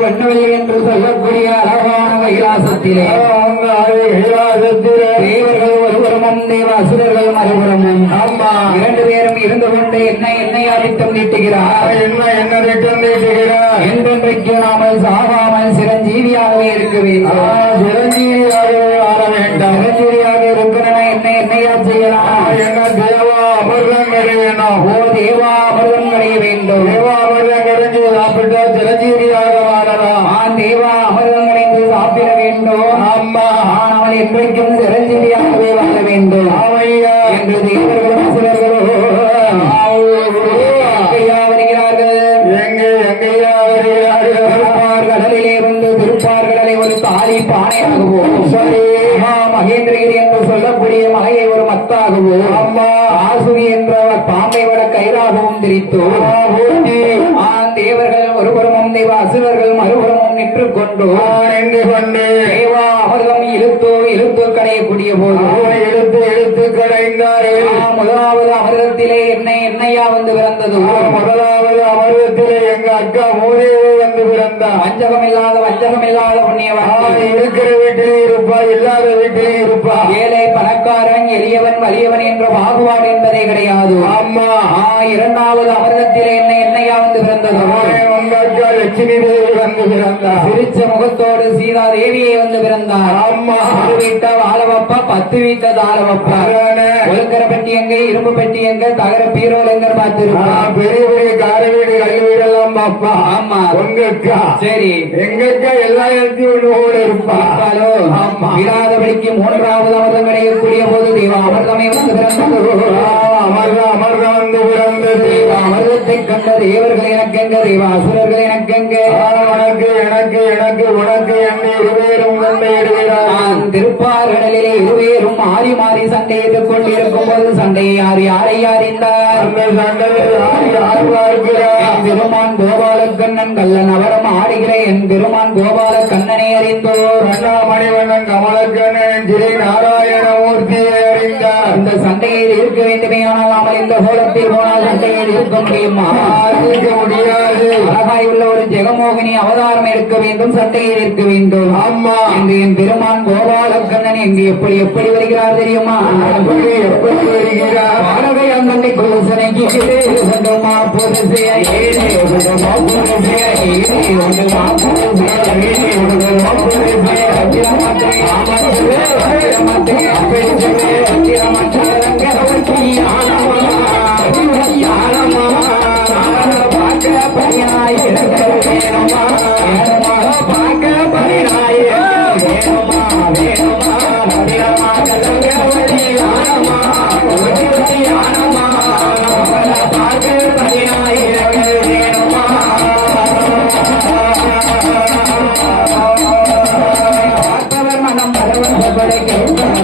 வண்ணவெளி என்று சொல்லக்கூடிய அழகான கைலாசத்திலே தேவர்கள் ஒருபுறமும் தேவ அசுரர்கள் மறுபுறமும் இரண்டு பேரும் இருந்து கொண்டு என்னை அடித்தம் நீட்டுகிறார் என்ன திட்டம் நீட்டுகிறார் என்றென்றைக்கு நாமல் சாகாமல் சிரஞ்சீவியாகவே இருக்க வேண்டும் சிரஞ்சீவியாகவே ஆட வேண்டாம் சிரஞ்சீவியாக இருக்கிறன என்னையா செய்யலாம் என்ன தேவா அமிர்தம் கிடைய வேண்டாம் ஓ தேவா அமிர்தம் கிடைய வேண்டும் தேவா அமிர்தம் கிடைஞ்சு சாப்பிட்டா சிரஞ்சீவியாக தேவா அமிர்தம் கிடைந்து சாப்பிட வேண்டும் அம்மா ஆனால் என்றைக்கும் சிரஞ்சீவியாகவே வாழ வேண்டும் அவையா என்று தேவர்களும் அசுரர்களும் வருகிறார்கள் எங்கையா வருகிறார்கள் திருப்பார்கடலிலே வந்து திருப்பார்கடலை ஒரு தாலி பானையாகவும் சரி மகேந்திரகிரி என்று சொல்லக்கூடிய மலையை ஒரு மத்தாகவும் அம்மா ஆசுரி என்ற பாம்பை விட கயிறாகவும் திரித்தோ தேவர்கள் ஒருபுறமும் தேவ அசுரர்கள் மறுபுறமும் நின்று கொண்டு தேவா அமிர்தம் இழுத்து கடையக்கூடிய போது இழுத்து கடைந்தார்கள் முதலாவது அமிர்தத்திலே என்னையா வந்து பிறந்தது முதலாவது அமிர்தத்திலே எங்க அக்கா மூதேவி வந்து பிறந்தார் வஞ்சகம் இல்லாத புண்ணியவன் இருக்கிற வீட்டிலே இருப்பா இல்லாத வீட்டிலே இருப்பா ஏழை பணக்காரன் எளியவன் வலியவன் என்ற பாகுபாடு என்பதே கிடையாது அம்மா இரண்டாவது அமிர்தத்திலே என்னையா வந்து பிறந்தது லட்சுமி தேவி வந்து பிறந்தார் சிரிச்ச முகத்தோடு சீதா தேவியை வந்து பிறந்தார் அம்மா ஒரு வீட்ட வாழவப்பா 10 வீட்ட தாழவப்பா ஒழுக்கர பெட்டி எங்க இரும்பு பெட்டி எங்க தகர பீரோல் எங்க பார்த்திருப்பா பெரிய பெரிய கார வீடு கல் வீடெல்லாம் பாப்பா ஆமா உங்கக்கா சரி எங்கக்கா எல்லா இடத்தையும் ஒன்று இருப்பாளோ ஆமா இராதபடிக்கு மூன்றாவது அமிர்தம் கிடைக்கக்கூடிய போது தேவா அமிர்தமே வந்து பிறந்தது அமிர்தம் வந்து பிறந்தது அமிர்தத்தை கண்ட தேவர்கள் எனக்கு எங்க தேவா அசுரர்கள் எனக்கு எங்க எனக்கு உனக்கு என்னை இருவேரும் உண்மையிடுகிறார் திருப்பார்கடலிலே இருவேரும் மாறி மாறி சண்டையிட்டுக் கொண்டிருக்கும் போது சண்டையை யாரை அறிந்தார் என் பெருமான் கோபாலக்கண்ணன் கல்லன் அவரம் ஆடுகிற என் பெருமான் கோபால கண்ணனை அறிந்தோர் மணிவண்ணன் கமலக்கண்ணன் திரை நாராயணமூர்த்தியை அறிந்தார் இந்த சண்டையில் இருக்க வேண்டுமே ஆனால் நாமல் இந்த கோலத்தில் போனால் சண்டையில் இருக்க முடியுமா இருக்க முடியாது அழகாய் உள்ள ஒரு ஜெகமோகினி அவதாரம் இருக்க வேண்டும் சண்டையில் இருக்க வேண்டும் அம்மா என்று என் பெருமான் கோபாலக்கண்ணன் எங்கு எப்படி வருகிறார் தெரியுமா எப்படி வருகிறார் அழகை அந்தனை குலசனைக்கு கொண்டுமா பொருசையா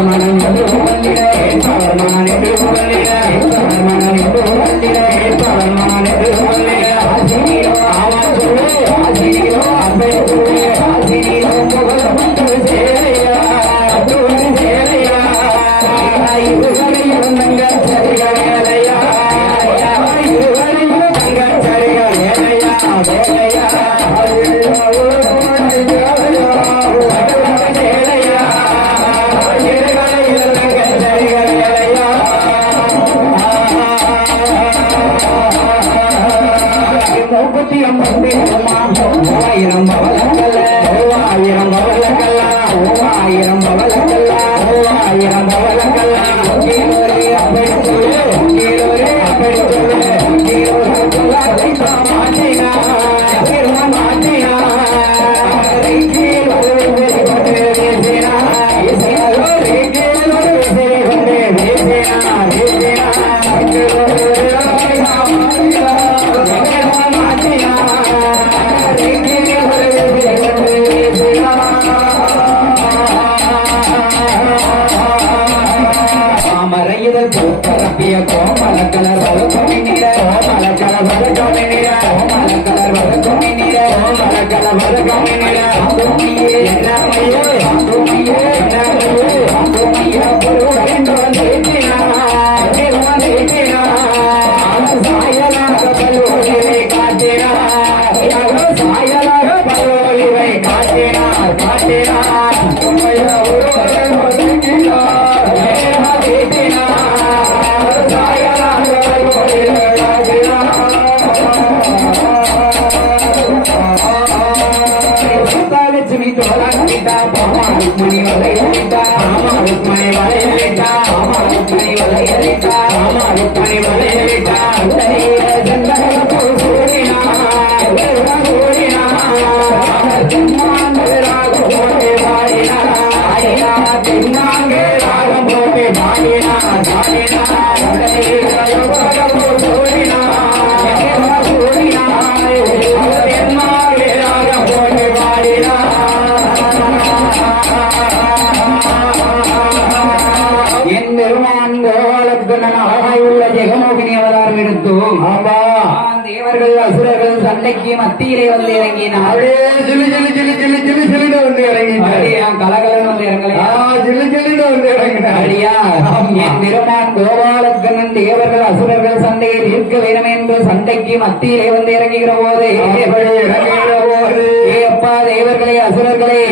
மனம் கரையுதல் பூப்பரப்பிய கோமலக்கலர் வதக்கமி நிற கோமலக்கலர் வதக்கமி நிற கோமலக்கலர் வதக்கமி நிற கோமலக்கலர் வதக்கமி நிற ஆந்தோமியே என்னமையே ஆந்தோமியே என்னமையே ஆந்தோமியா பொருள் என்று வந்தேற்றினார் சாயலாக பலோலிவை காட்டினார் சாயலாக பலோலிவை காட்டினார் காட்டினார் ஒருவரை ஒதுக்கினார் சாயலாக பலோலிவை லட்சுமி தோலா பாமாருக்மணி வலையளித்தா பாமாருக்மணி வலையளித்தா பாமாருக்மணி வலையளித்தா பாமாருக்மணி வலையளித்தா என் பெருமான் கோபாலக்கண்ணன் அழகாயுள்ள ஜெகமோகினி அவதாரம் எடுத்து ஆமா தேவர்கள் அசுரர்கள் சண்டைக்கு மத்தியிலே வந்து இறங்கினார் வந்து இறங்கினார் கலகலன் வந்து இறங்கினாரியா என் பெருமான் கோபாலக்கண்ணன் தேவர்கள் அசுரர்கள் சண்டையை தீர்க்க வேண்டும் என்று சண்டைக்கு மத்தியிலே வந்து இறங்குகிற போது ஏ அப்பா தேவர்களே அசுரர்களே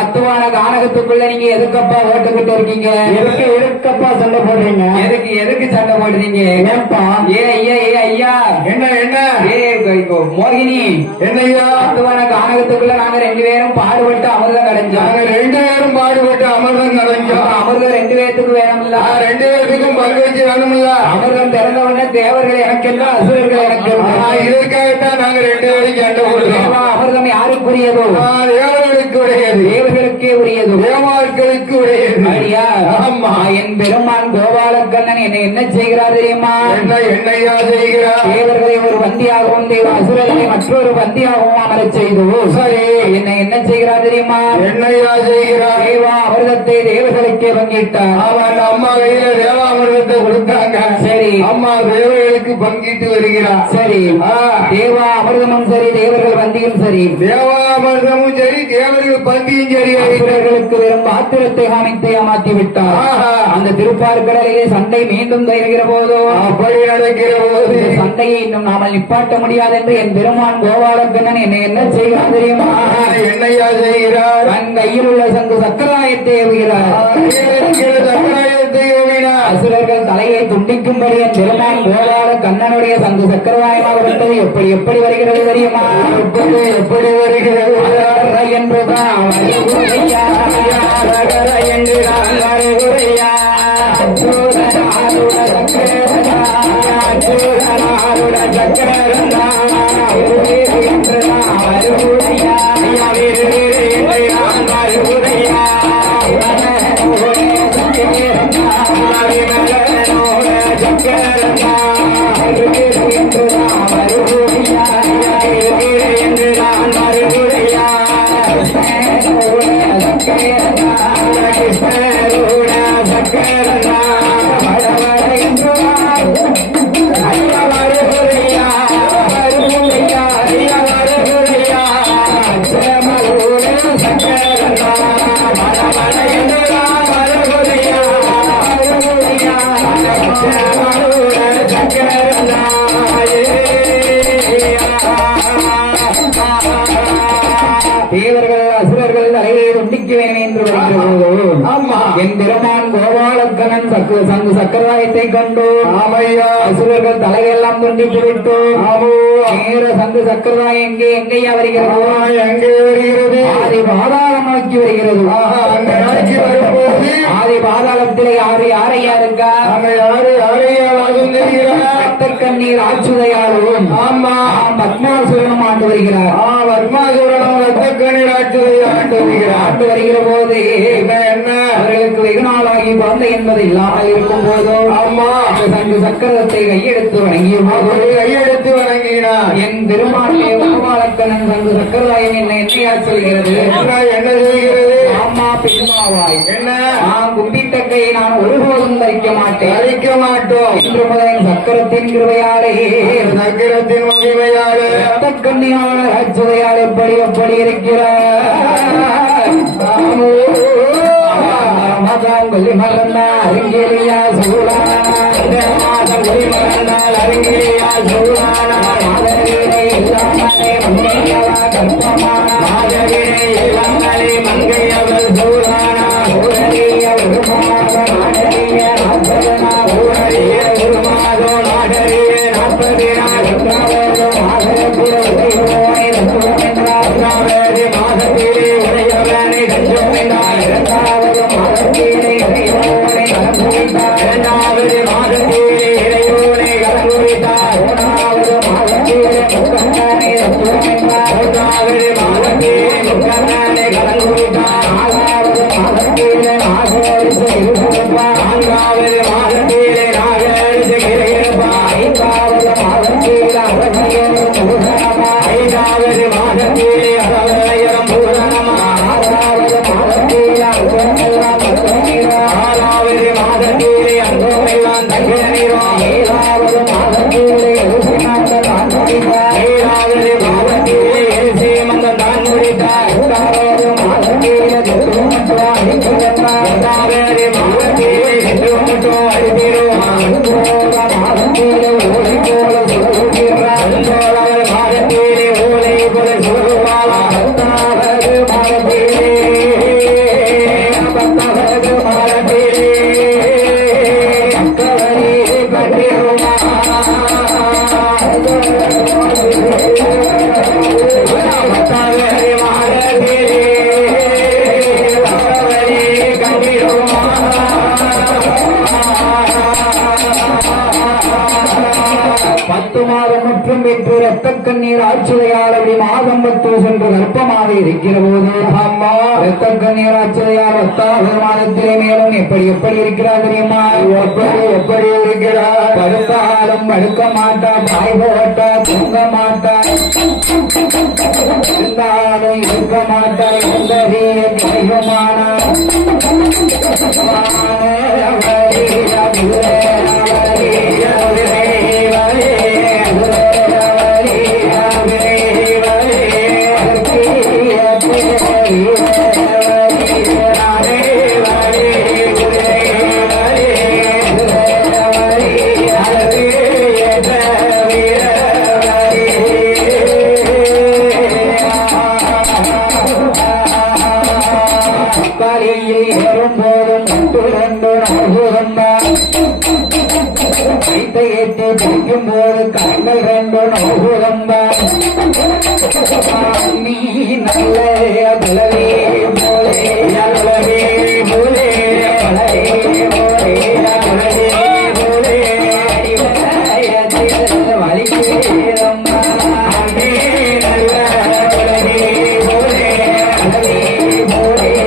அத்துவான கானகத்துக்குள்ள நீங்க எதுக்கப்பா ஓட்டுக்கிட்டு இருக்கீங்க எதுக்கப்பா சண்டை போடுறீங்க எதுக்கு சண்டை போடுறீங்க ஏப்பா ஏ ஐயா ஏ ஐயா என்ன என்ன ஏ மோகினி என்னையா அத்துவான கானகத்துக்குள்ள நாங்க 2 பேரும் பாடுபட்டு அமிர்தம் கடைஞ்சோம் நாங்க 2 பேரும் பாடுபட்டு அமிர்தம் கடைஞ்சோம் அமிர்தம் 2 பேத்துக்கு வேணும்ல 2 பேருக்கும் பங்கு வச்சு வேணும்ல அமிர்தம் திறந்த உடனே தேவர்கள் எனக்கெல்லாம் அசுரர்கள் எனக்கு இதற்காகத்தான் நாங்க 2 பேரும் சண்டை போடுறோம் அமிர்தம் யாருக்குரியதோ தேவர்களுக்கு உடையது தேவர்களுக்கே உரியது தேவார்களுக்கு உடையது ஐயா ஆமா என் பெருமான் கோபாலக்கண்ணன் என்ன செய்கிறார் தெரியுமா என்னையா செய்கிறார் தேவர்களை ஒரு வந்தியாகவும் தேவ அசுரர்களை மற்றொரு வந்தியாகவும் அமரச் செய்து சரி என்ன செய்கிறார் தெரியுமா என்னையா செய்கிறார் தேவா அமிர்தத்தை தேவர்களுக்கே பங்கிட்டார் அவன் அம்மா கையில தேவாமிர்தத்தை கொடுத்தாங்க சரி அம்மா தேவர்களுக்கு பங்கிட்டு வருகிறார் சரி தேவா அமிர்தமும் சரி தேவர்கள் வந்தியும் சரி தேவாமிர்தமும் சரி தேவர்கள் பந்தியும் சரி அசுரர்களுக்கு வெறும் பாத்திரத்தை அமைத்து ஏமாற்றி விட்டார் அந்த திருப்பார்கடலிலே சண்டை மீண்டும் தருகிற போதோ அப்படி நடக்கிற போது சண்டையை இன்னும் நாமல் நிப்பாட்ட முடியாது என்று என் பெருமான் கோபாலக்கண்ணன் என்ன செய்கிறார் தெரியுமா என்னையா செய்கிறார் தன் கையில் உள்ள சங்கு சக்கராயத்தை ஏவுகிறார் சக்கராயத்தை ஏவினார் அசுரர்கள் தலையை துண்டிக்கும்படி என் பெருமான் கோபாலக்கண்ணனுடைய சங்கு சக்கரவாயமாக வந்தது எப்படி எப்படி வருகிறது தெரியுமா எப்படி வருகிறது என்றுதான் என்று தேவர்கள் அசுரர்கள் தலையை துண்டிக்க வேண்டும் என்று வருகிறோம். என் பெருமான் கோபாலக்கண்ணன் சங்கு சக்கரவாயத்தை கண்டு அசுரர்கள் தலையெல்லாம் துண்டித்து விட்டு நேர சங்கு சக்கரவாயம் எங்கேயா வருகிறது? எங்கே வருகிறது? ஆதி பாதாளம் நோக்கி வருகிறது. ஆதி பாதாளத்திலே யாரையா இருக்கா? கண்ணீர் ஆட்சுதையாலும் பத்மாசுரனும் ஆண்டு வருகிறார். பத்மாசுரனும் ரத்த கண்ணீர் ஆட்சுதையா ஆண்டு வருகிற போது என்ன அவர்களுக்கு வெகு நாளாகி குழந்தை என்பது இல்லாமல் இருக்கும் போதோ ஆமா சங்கு சக்கரத்தை கையெடுத்து வணங்கிய போது கையெடுத்து வணங்கினார். என் பெருமாளே வனவாளக்கண்ணன் சங்கு சக்கரதாயம் என்னையா சொல்கிறது? என்ன செய்கிறது? ஆமா பெருமாவாய், என்ன நான் கும்பிட்ட கையை நான் ஒருபோதும் தரிக்க மாட்டேன், அழிக்க மாட்டோம். இன்று முதல் சக்கரத்தின் கிருபையாலே சக்கரத்தின் மகிமையாலே கண்ணியான ராஜ்யதையால் எப்படி எப்படி இருக்கிறார்? மதங்கொல்லி மறந்தால் அறிஞரியா சூழானா, மதங்கொல்லி மறந்தால் அறிஞரியா சூழானா, மாதவினை இல்லாமலே மங்கையவா கற்பமான, மாதவினை இல்லாமலே மங்கையவள் சூழானா, ஊரறிய உருமாக நாடறிய நாற்பதனா, ஊரறிய உருமாதோ நாடறிய நாற்பதினா, மாதத்திலே உடையோனை தத்துவம் என்றார், மாதத்திலே உடையவனை தத்துவம் என்றார், இரண்டாவது மாதத்திலே இறையோனை கலந்துவிட்டார், இரண்டாவது மாதத்திலே இறையோனை கலந்துவிட்டார், மூணாவது மாதத்திலே முக்கண்ணனை தத்துவம் என்றார், மூன்றாவது மாதத்திலே முக்கண்ணனை கலந்துவிட்டார், நாலாவது மாதத்திலே நாகரிச இருப்பார், நான்காவது மாதத்திலே நாகரிச இருப்பார், ஐந்தாவது மாதத்திலே அரசியலும் பூரணமா, ஐந்தாவது மாதத்திலே அரசியலும் பூரணமா, ஆறாவது மாதத்திலே அங்கமெல்லாம் தங்க நிறம், ஆறாவது மாதத்திலே அங்கமெல்லாம் தங்க நிறம், ஏழாவது மாதத்திலே எழுசி மந்தம் தான் முடித்தார், ஏழாவது மாதத்திலே எழுசி மந்தம் தான் முடித்தார், எட்டாவது மாதத்திலே தெற்கு மட்டும் அடித்திருந்தார், எட்டாவது மாதத்திலே தெற்கு மட்டும் அடித்திருவார், ஒன்பதாவது மாதத்திலே ஓலை போல சொல்லுகிறார், ஒன்பதாவது மாதத்திலே ஓலை போல சொல்லுவார், பத்தாவது மாதத்திலே பத்தாவது மாதத்திலே கவரி கட்டிருவார், பத்தாவது மாதத்திலே கவரி கட்டிருவார். 10 மாதம் மற்றும் பெற்று ரத்த கண்ணீர் ஆட்சியால் அப்படி மாதம் 10 சென்று கர்ப்பமாக இருக்கிற போது அம்மா ரத்த கண்ணீர் ஆட்சியால் 10வது மாதத்திலே மேலும் எப்படி எப்படி இருக்கிறார் தெரியுமா? எப்படி எப்படி இருக்கிறார்? படுத்தாலும் படுக்க மாட்டா, பாய் போட்டா தூங்க மாட்டா, இருந்தாலும் இருக்க மாட்டா, எந்த கிடைக்குமானா காலையில் ஏறும் போதும் ரெண்டு நோகுகந்தான் கைத்தை ஏற்றி பிடிக்கும் போது கண்கள் 2 நோகுகந்தான் நீ நல்ல பலவே போலே பலவே போலே பலவே போலே பலவே போலே வலிக்கிறம்மா நல்ல பலவே போலே பலவே போலே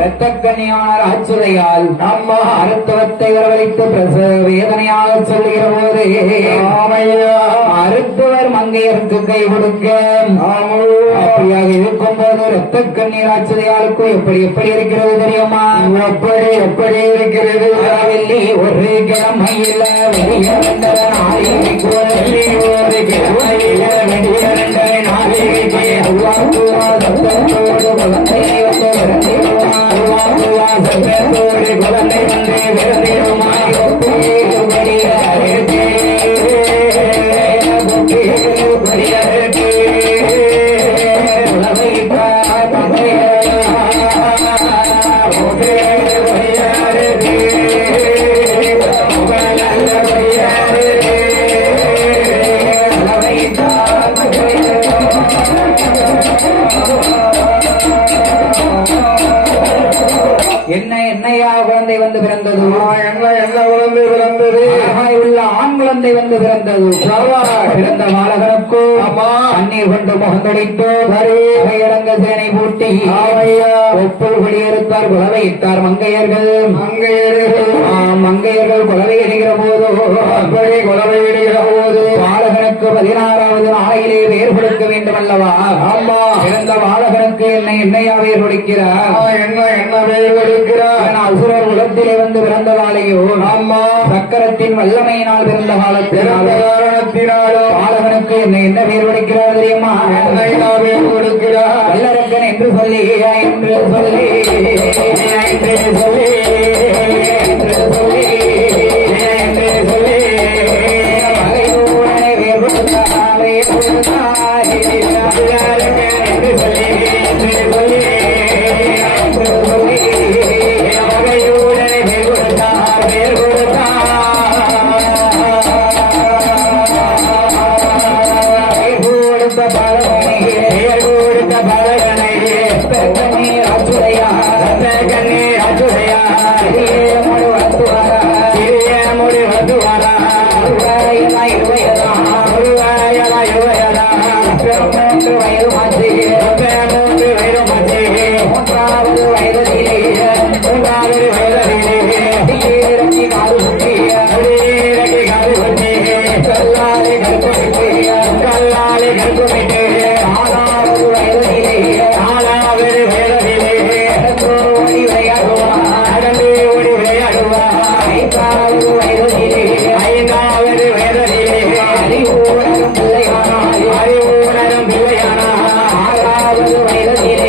ரத்தக்கண்ணியான ஆச்சுரையால் அம்மா அருத்துவத்தை வரவழைத்து பிரசவ வேதனையாக சொல்லுகிற போது மருத்துவர் மங்கையருக்கு கை கொடுக்க அப்படியாக இருக்கும் போது ரத்த கண்ணீர் ஆச்சுரையாளுக்கு எப்படி எப்படி இருக்கிறது தெரியுமா? எப்படி எப்படி இருக்கிறது? வெள்ளி ஒரு கிழமையில வெளிய வந்த நாளைக்கு ஒரு கிழமையில வெளிய வந்த நாளைக்கு ரத்தத்தோடு குழந்தை வந்து சத்தத்தோடு குழந்தை வந்து விருந்திருமாய் என்ன என்னையா குழந்தை வந்து பிறந்தது? என்ன என்ன குழந்தை பிறந்தது? உள்ள ஆண்குல குழந்தை வந்து பிறந்தது. பிறந்த பாலகனுக்கோ ஆமா. தண்ணீர் கொண்டு முகந்தொடித்தோ சரி. அவையடங்க சேனை பூட்டி ஒப்புள் குடியிருத்தார் குலவையிட்டார் மங்கையர்கள். மங்கையர்கள் குலவை எறிகிற போதோ அப்படி குலவை இடுகிற போது பாலகனுக்கு 16வது நாளையிலே வேர் கொடுக்க வேண்டும் அல்லவா? ஆமா. பிறந்த பாலகனுக்கு என்னையா வேர் கொடுக்கிறார்? என்ன வேறு கொடுக்கிறார்? அசுரர் குலத்திலே வந்து பிறந்ததாலேயோ ஆமா. சக்கரத்தின் வல்லமையினால் பிறந்த பிறந்த காலத்தினாலோ காரணத்தினாலும் பாலகனுக்கு என்ன வேர் கொடுக்கிறார் தெரியுமா? என்ன வேறு கொடுக்கிறார்? வல்லரக்கன் என்று சொல்லி என்று சொல்லி என்று சொல்லி என்று சொல்லி என்று சொல்லி மலையோட வேர் கொடுத்தாரே கொடுத்தாரே வல்லரக்கன் என்று சொல்லி என்று சொல்லி என்று சொல்லி மலையோட வேர் கொடுத்தார் வேர் கொடுத்தார் கொடுத்த பலவனை கொடுத்த பலவனை கண்ணீர் அச்சுரையா கண்ணீர் அச்சுரையா முடி வத்துவாரா முடி வத்துவாரா மூன்று வயது மாற்றி மூன்றாவது வயதிலே இறங்கி காது குட்டி கல்லாலே கற்புமிட்டு ஆறாவது வயதிலே ஓடி விளையாடுவா ஐந்தாவது வயதிலே அறிவுணரும் பிள்ளையானால் ஆறாவது வயதிலே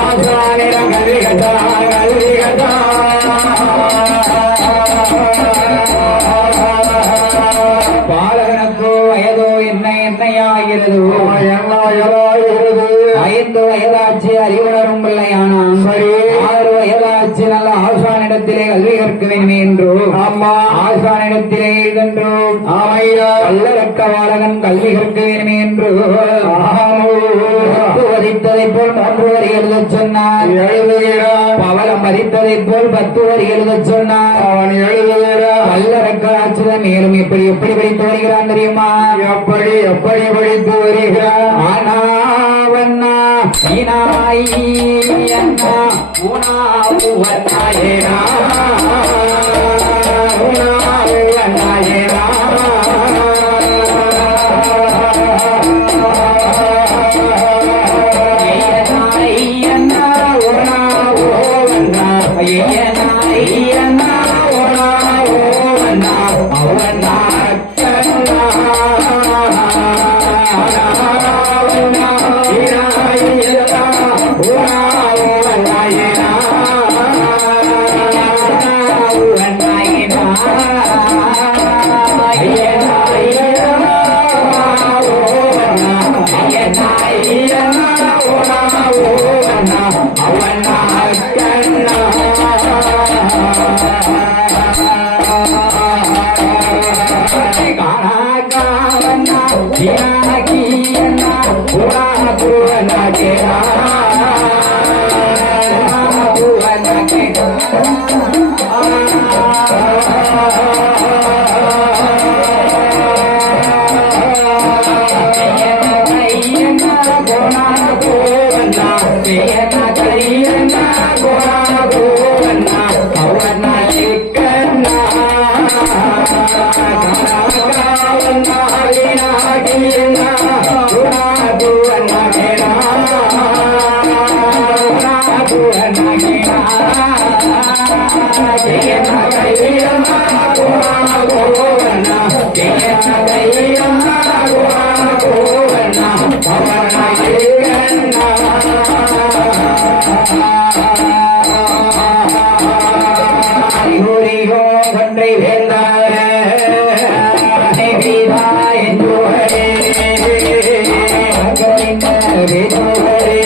ஆசாரியோ கல்வி பாலகனுக்கோ வயதோ என்னையாகிறது? 5 வயதாச்சு அறிவுணரும் பிள்ளையானான். 6 வயதாச்சு நல்ல ஆசானிடத்திலே கல்வி கற்க வேண்டும் என்றோ ஆமா. ஆசானிடத்திலே இதென்றோ வல்லரக்க பாலகன் கல்வி கற்க வேண்டும் என்று வதித்ததைப் போல் 3 வரி எழுதச் சொன்னார். எழுதுகிறான். பவளம் பதித்ததைப் போல் 10 வரி எழுதச் சொன்னார். அவன் எழுதுகிறான். வல்லரக்க ஆட்சிதான் மேலும் எப்படி படித்து வருகிறான் தெரியுமா? எப்படி படித்து வருகிறான்? ஆனாவண்ணா ஈனாய் அண்ணா ஊனாவு வண்ணாயேனா ஊனாவு வண்ணாயேனா ஐயனா ஊனாவோ வண்ணா ஐயனா ஊனாவோ வண்ணா அவண்ணா ஒன்றை வேண்டார வேதோரே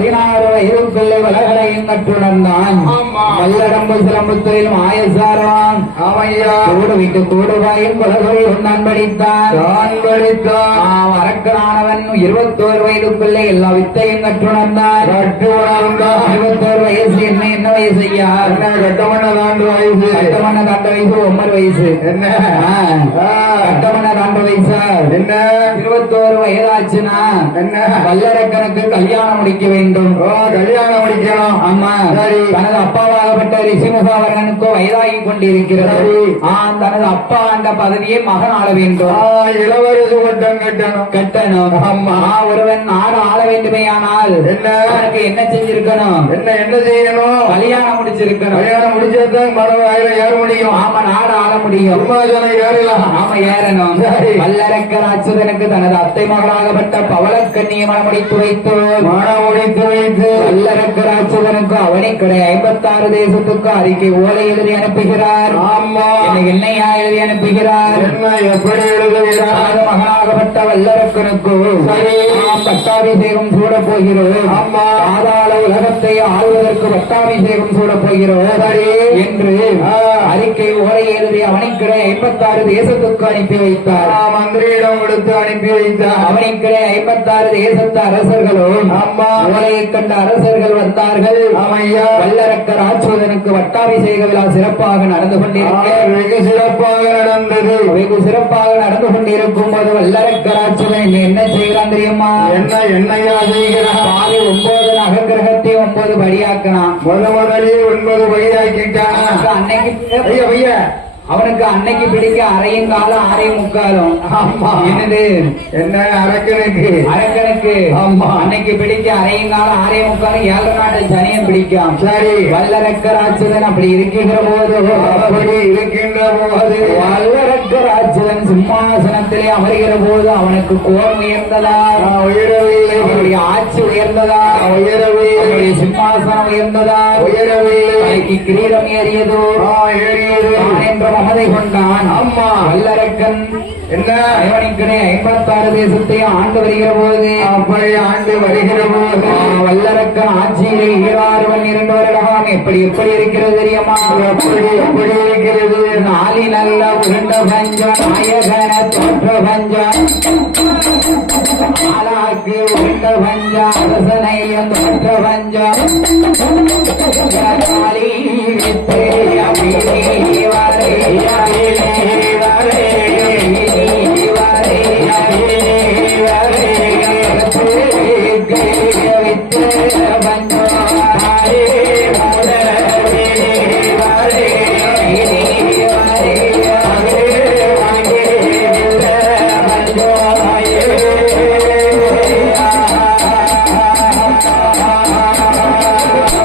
16 வயதுக்குள்ளே வளகளையும் கற்றுணர்ந்தான். ஆமா. வல்லடம்பு சிலம்புத்துறையில் மாயசாரவான் ஆமையா கூடு விட்டு கூடுவாயும் குலகுறை உண்டான் படித்தான். தான் படித்தான் அரக்கனானவன் 21 வயதுக்குள்ளே எல்லா வித்தையும் கற்றுணர்ந்தான். கட்டுவனார்ந்தான் 21 வயசு என்ன வயசு ஐயா? கட்டமண்ண தாண்டு வயசு கட்டமண்ண தாண்ட வயசு 9 வயசு. என்ன கட்டமண்ண தாண்ட வயசா என்ன 21 வயதாச்சுன்னா என்ன வல்லரக்கனுக்கு கல்யாணம் முடிக்க வேண்டும். கல்யாணம் முடிக்கணும். ஆமா. சரி. தனது அப்பாவாகப்பட்ட ரிஷிமுகாவர்ணனுக்கோ வயதாகி கொண்டிருக்கிறது. சரி. தனது அப்பா அந்த பதவியை மகன் ஆள வேண்டும். இளவரசு பட்டம் கட்டணும். கட்டணும். ஆமா. ஒருவன் நாடு ஆள வேண்டுமேயானால் என்ன அவனுக்கு என்ன செஞ்சிருக்கணும்? என்ன செய்யணும்? கல்யாணம் முடிச்சிருக்கணும். கல்யாணம் முடிச்சதான் மரம் வாயில ஏற முடியும். ஆமா, நாடு ஆள முடியும். சிம்மாசனம் ஏறலாம். ஆமா, ஏறணும். சரி. வல்லரக்கர் அச்சுதனுக்கு தனது அத்தை மகளாகப்பட்ட பவளக்கண்ணியை மனம் முடித்து வைத்து மனம் முடித்து வைத்து வல்லரக்கர் அச்சுதனுக்கு அவனைக்கடை 56 தேசத்துக்கு அறிக்கை ஓலை எழுதி அனுப்புகிறார். ஆமா. என்னையா எழுதி அனுப்புகிறார்? என்ன எப்படி எழுதுகிறார்? தனது மகனாகப்பட்ட வல்லரக்கனுக்கு சரி. நாம் பட்டாபிஷேகம் சூட போகிறோம். ஆமா. பாதாள உலகத்தை ஆளுவதற்கு பட்டாபிஷேகம் சூட போகிறோம். சரி. என்று அறிக்கை ஓலை எழுதி அவனைக்கிட 56 தேசத்துக்கு அனுப்பி வைத்தார். மந்திரியிடம் கொடுத்து அனுப்பி வைத்தார். அவனைக்கிட 56 தேசத்து அரசர்களும் ஆமா. ஓலையை கண்ட அரசர்கள் வந்தார்கள். ஆமையா. வல்லரக்கர் ஆச்சுவதனுக்கு வட்டாபிஷேக விழா சிறப்பாக நடந்து கொண்டிருக்க வெகு சிறப்பாக நடந்தது. வெகு சிறப்பாக நடந்து கொண்டிருக்கும் போது வல்லரக்கர் ஆச்சுவதன் என்ன செய்கிறான் தெரியுமா? என்னையா செய்கிறார்? பாதி 9 நகக்கிரகத்தை 9 படியாக்கினான். முதலில் 9 வழியாக்கிட்டான். அவனுக்கு அன்னைக்கு பிடிக்க அரையும் காலம் 6:45. ஆமா. என்னது? என்ன அரக்கனுக்கு? அரக்கனுக்கு. ஆமா. அன்னைக்கு பிடிக்க அரையும் காலம் 6:45. 7 நாட்டு சனியன் பிடிக்கும். சரி. வல்லரக்கர் ஆச்சுதன் அப்படி இருக்கின்ற போது வல்லரக்கர் ஆச்சுதன் சிம்மாசனத்திலே அமர்கிற போது அவனுக்கு கோபம் உயர்ந்ததா? உயரவில்லை. அவனுடைய ஆட்சி உயர்ந்ததா? உயரவில்லை. அவனுடைய சிம்மாசனம் உயர்ந்ததா? உயரவில்லை. அவனுக்கு கிரீடம் ஏறியதோ? ஏறியது. என்ற மமதை கொண்டான். அம்மா. வல்லரக்கன் என்ன இவனுக்கு 56 தேசத்தையும் ஆண்டு வருகிற போது அப்படி ஆண்டு வருகிற போது வல்லரக்கன் ஆட்சியிலே 2 வருடம் எப்படி இருக்கிறது தெரியுமா? எப்படி இருக்கிறது? நாளி நல்ல உருண்ட பஞ்சம் நாயகன தோற்ற பஞ்சம் ஆளாக்கு உருண்ட பஞ்சம் அரசனையும் தோற்ற பஞ்சம் காளி வித்து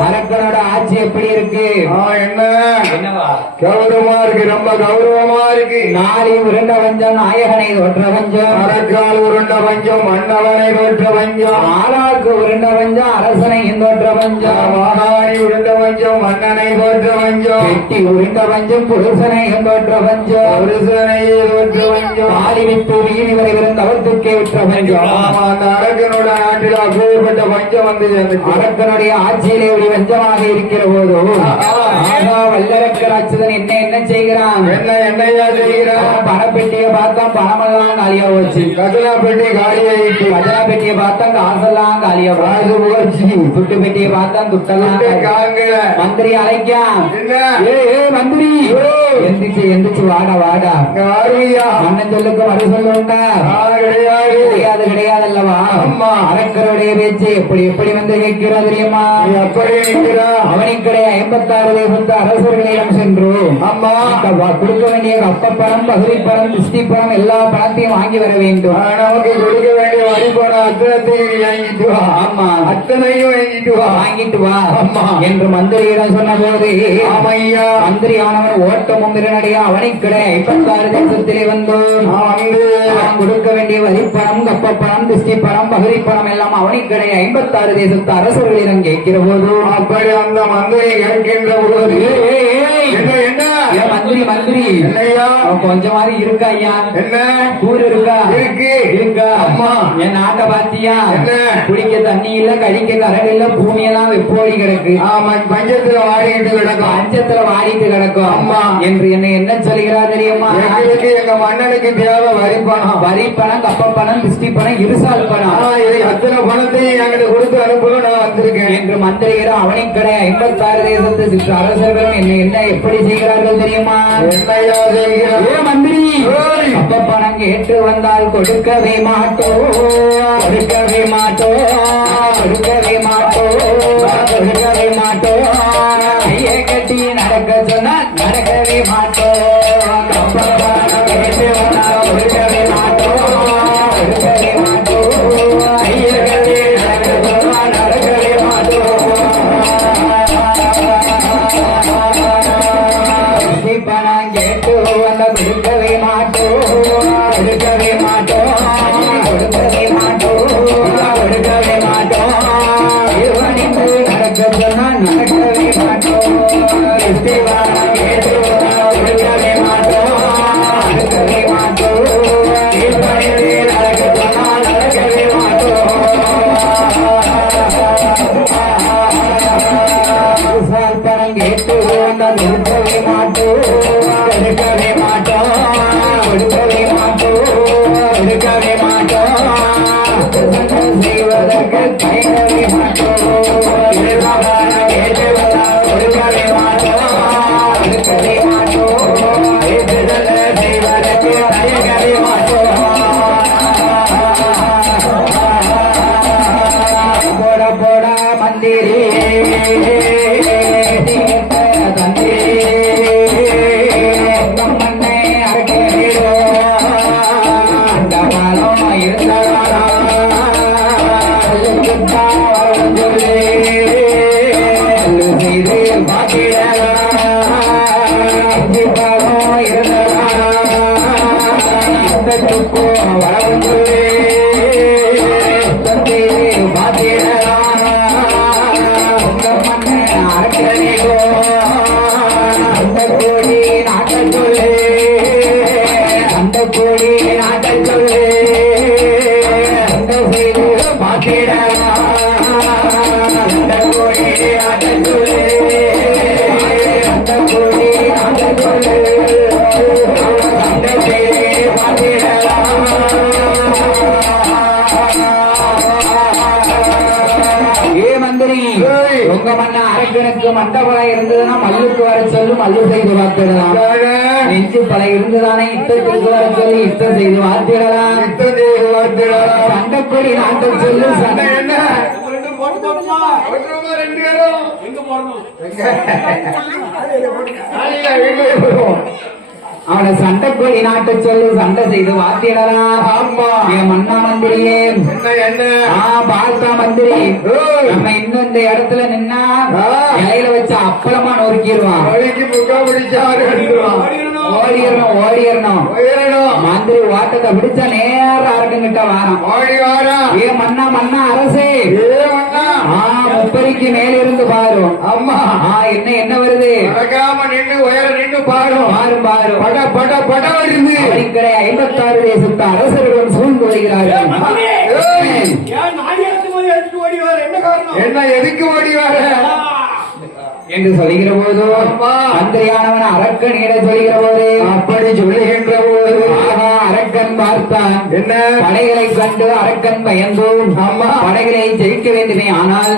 அரக்கனோட ஆட்சி எப்படி இருக்கு? என்னவா? கௌரவமா இருக்கு. ரொம்ப கௌரவமா இருக்கு. நாளி உருண்ட பஞ்சம் நாயகனை தோற்ற பஞ்சம் அரக்கால் உருண்ட பஞ்சம் மன்னவனை தோற்ற பஞ்சம் ஆளாக்கு உருண்ட பஞ்சம் அரசனை தோற்ற பஞ்சம் மகாணி உருண்ட பஞ்சம் மன்னனை தோற்ற பஞ்சம் வெட்டி உருண்ட பஞ்சம் புருஷனை தோற்ற பஞ்சம் புருஷனையே தோற்ற பஞ்சம் ஆதி விட்டு வீதி வரை விருந்த அவத்துக்கே விற்ற பஞ்சம். அந்த அரக்கனோட நாட்டில் அப்பேற்பட்ட பஞ்சம் வந்து அரக்கனுடைய ஆட்சியிலே ஒரு பஞ்சமாக இருக்கிற போது வல்லரக்கர் அச்சுதன் என்ன செய்கிறான்? என்னையா செய்கிறான்? பணப்பெட்டியை பார்த்தா பணமெல்லாம் காலியா போச்சு. கஜனா பெட்டி காலியாயிட்டு. கஜனா பெட்டியை பார்த்தா காசெல்லாம் காலியா போச்சு. துட்டு பெட்டியை பார்த்தா துட்டெல்லாம் காங்கல. மந்திரி அழைக்கான். மந்திரி எந்திரிச்சு வாடா ஆர்மியா அண்ணன் சொல்லுக்கு மறு சொல்லுண்டா? கிடையாது அல்லவா? அரக்கருடைய பேச்சு எப்படி வந்து கேட்கிறோம் தெரியுமா? எப்படி நிற்கிறா? அவனுக்கடை 56 தேசத்து அரசர்களிடம் சென்று அம்மா கொடுக்க வேண்டிய கப்ப பணம் பகுதி பணம் திருஷ்டி பணம் எல்லா பணத்தையும் வாங்கி வர வேண்டும். நமக்கு கொடுக்க வேண்டிய வரி பணம் அத்தனையும் வாங்கிட்டு வா. ஆமா, அத்தனையும் வாங்கிட்டு வா அம்மா என்று மந்திரியிடம் சொன்ன போது ஆமையா மந்திரியானவன் ஓட்டமும் இரநடியா அவனுக்கடை 56 தேசத்திலே வந்து கொடுக்க வேண்டிய வரி பணம் கப்ப பணம் திருஷ்டி பணம் பகுதி பணம் எல்லாம் அவனுக்கடை 56 தேசத்து அரசர்களிடம் கேட்கிற போது அப்படி அந்த மந்திரி கேட்கின்ற போது என்ன மந்திரி மந்திரி என்னையா கொஞ்சமாவது இருக்கா ஐயா? என்ன ஊர் இருக்கா? இருக்கு இருக்கா? அம்மா. என் நாட்டை பாத்தியா? என்ன? குடிக்க தண்ணி இல்ல, கழிக்க கரடு இல்ல, பூமியெல்லாம் வெப்போடி கிடக்கு. ஆமா பஞ்சத்துல வாடிட்டு கிடக்கும் அஞ்சத்துல வாடிட்டு கிடக்கும். அம்மா. என்று என்ன சொல்லுகிறார் தெரியுமா? எங்களுக்கு எங்க மன்னனுக்கு தேவை வரி பணம் வரி பணம், கப்ப பணம், கிறிஸ்டி பணம், இருசால் பணம். அத்தனை பணத்தையும் என்கிட்ட கொடுத்து அனுப்பணும் நான் வந்திருக்கேன் என்று மந்திரிகளும் அவனிக்கடை 56 தேசத்து சிற்று அரசர்களும் என்ன எப்படி செய்கிறார்கள் தெரியுமா? என்னையா செய்கிறார் ஏ மந்திரி, ஏய். அப்ப பணம் கேட்டு வந்தால் கொடுக்கவே மாட்டோம், கொடுக்கவே மாட்டோம், கொடுக்கவே மாட்டோம், கொடுக்கவே மாட்டோம். கையை கட்டி நடக்க சொன்னா நடக்கவே மாட்டோம். அப்ப பணம் கேட்டு வந்தால் கொடுக்கவே மாட்டோம், கொடுக்கவே மாட்டோம். கையை கட்டி நடக்க சொன்னா நடக்கவே மாட்டோம். பணம் கேட்டு வந்த கொடுக்கவே மாட்டோம், கொடுக்கவே மாட்டோம், கொடுக்கவே மாட்டோம், கொடுக்கவே மாட்டோம். இவனிக்கு நடக்க சொன்னா நடக்கவே மாட்டோம். பணம் கேட்டு வந்தா கொடுக்கவே மாட்டோம், கொடுக்கவே மாட்டோம். இவனிக்கு நடக்க சொன்னா நடக்கவே மாட்டோம். பணம் கேட்டு வந்தா கொடுக்கவே மாட்டோம், கொடுக்கவே மாட்டோம், கொடுக்கவே மாட்டோம், கொடுக்கவே மாட்டோம். செய்வதற்கு தயங்கவே மாட்டோம். பணம் கேட்டு வந்தா கொடுக்கவே மாட்டோம், கொடுக்கவே மாட்டோம். செய்வதற்கு தயங்கவே மாட்டோம். போட போட மந்திரி நம்மை அடக்கிறோ அந்த காலம் இருந்த செய்து பாக்கிடம் இருந்ததுக்கோ வரவு அந்த கோடி நாட்டல் சொல்லு, அந்த கோடி நாட்டல் சொல்லு, அந்த செய்து பாத்திடலாம். அந்த கோடி நாட்டல் சொல்லு, அந்த கோடி நாட்டல் சொல்லு, அந்த செய்து பாத்திடலாம். ஏ மந்திரி, ஏய். உங்க மண்ண அரக்கனுக்கு மண்டபலம் இருந்ததுன்னா மல்லுக்கு வர சொல்லு, மல்லு செய்து பார்த்திடலாம். நெஞ்சு பலை இருந்ததானே யுத்தத்துக்கு வர சொல்லி யுத்தம் செய்து பார்த்திடலாம். சண்டைக்கொடி நாட்டல் சொல்லு, சண்டை என்ன ரெண்டு பேரும் அவனை சண்டைக்கொடி நாட்ட சொல்லு, சண்டை செய்து வாத்திடலாம். ஆமா. என் மன்னா மந்திரியே, என்ன பார்த்தா மந்திரி, நம்ம இன்னும் இந்த இடத்துல நின்னா இலையில வச்சு அப்பளமா நொறுக்கிடுவான். புக்கா பிடிச்சாரு ஓடிடணும் ஓடிடணும். உயரணும் மந்திரி ஓட்டத்தை பிடிச்சா நேர அரக்கங்கிட்ட வாரம். ஓடி வாரா ஏ மன்னா மன்னா அரசே, மண்ணா முப்பரிக்கு மேலிருந்து பாரு. அம்மா என்ன என்ன வருது? நடக்காம நின்று உயர நின்று பாரும் பாரு பாரு. பட பட பட வருது. அவரிக்கரை 56 தேசத்து அரசர்களும் சூழ்ந்து வருகிறார்கள். ஏய், என்ன எதுக்கு ஓடி வர என்று சொல்லுகிற போது மந்திரியானவன் அரக்கன் சொல்லுகிற போது அப்படி சொல்லுகின்ற போது அரக்கன் பார்த்தான். என்ன படைகளை கண்டு அரக்கன் பயந்தோம். ஆமா. படைகளை ஜெயிக்க வேண்டுமே, ஆனால்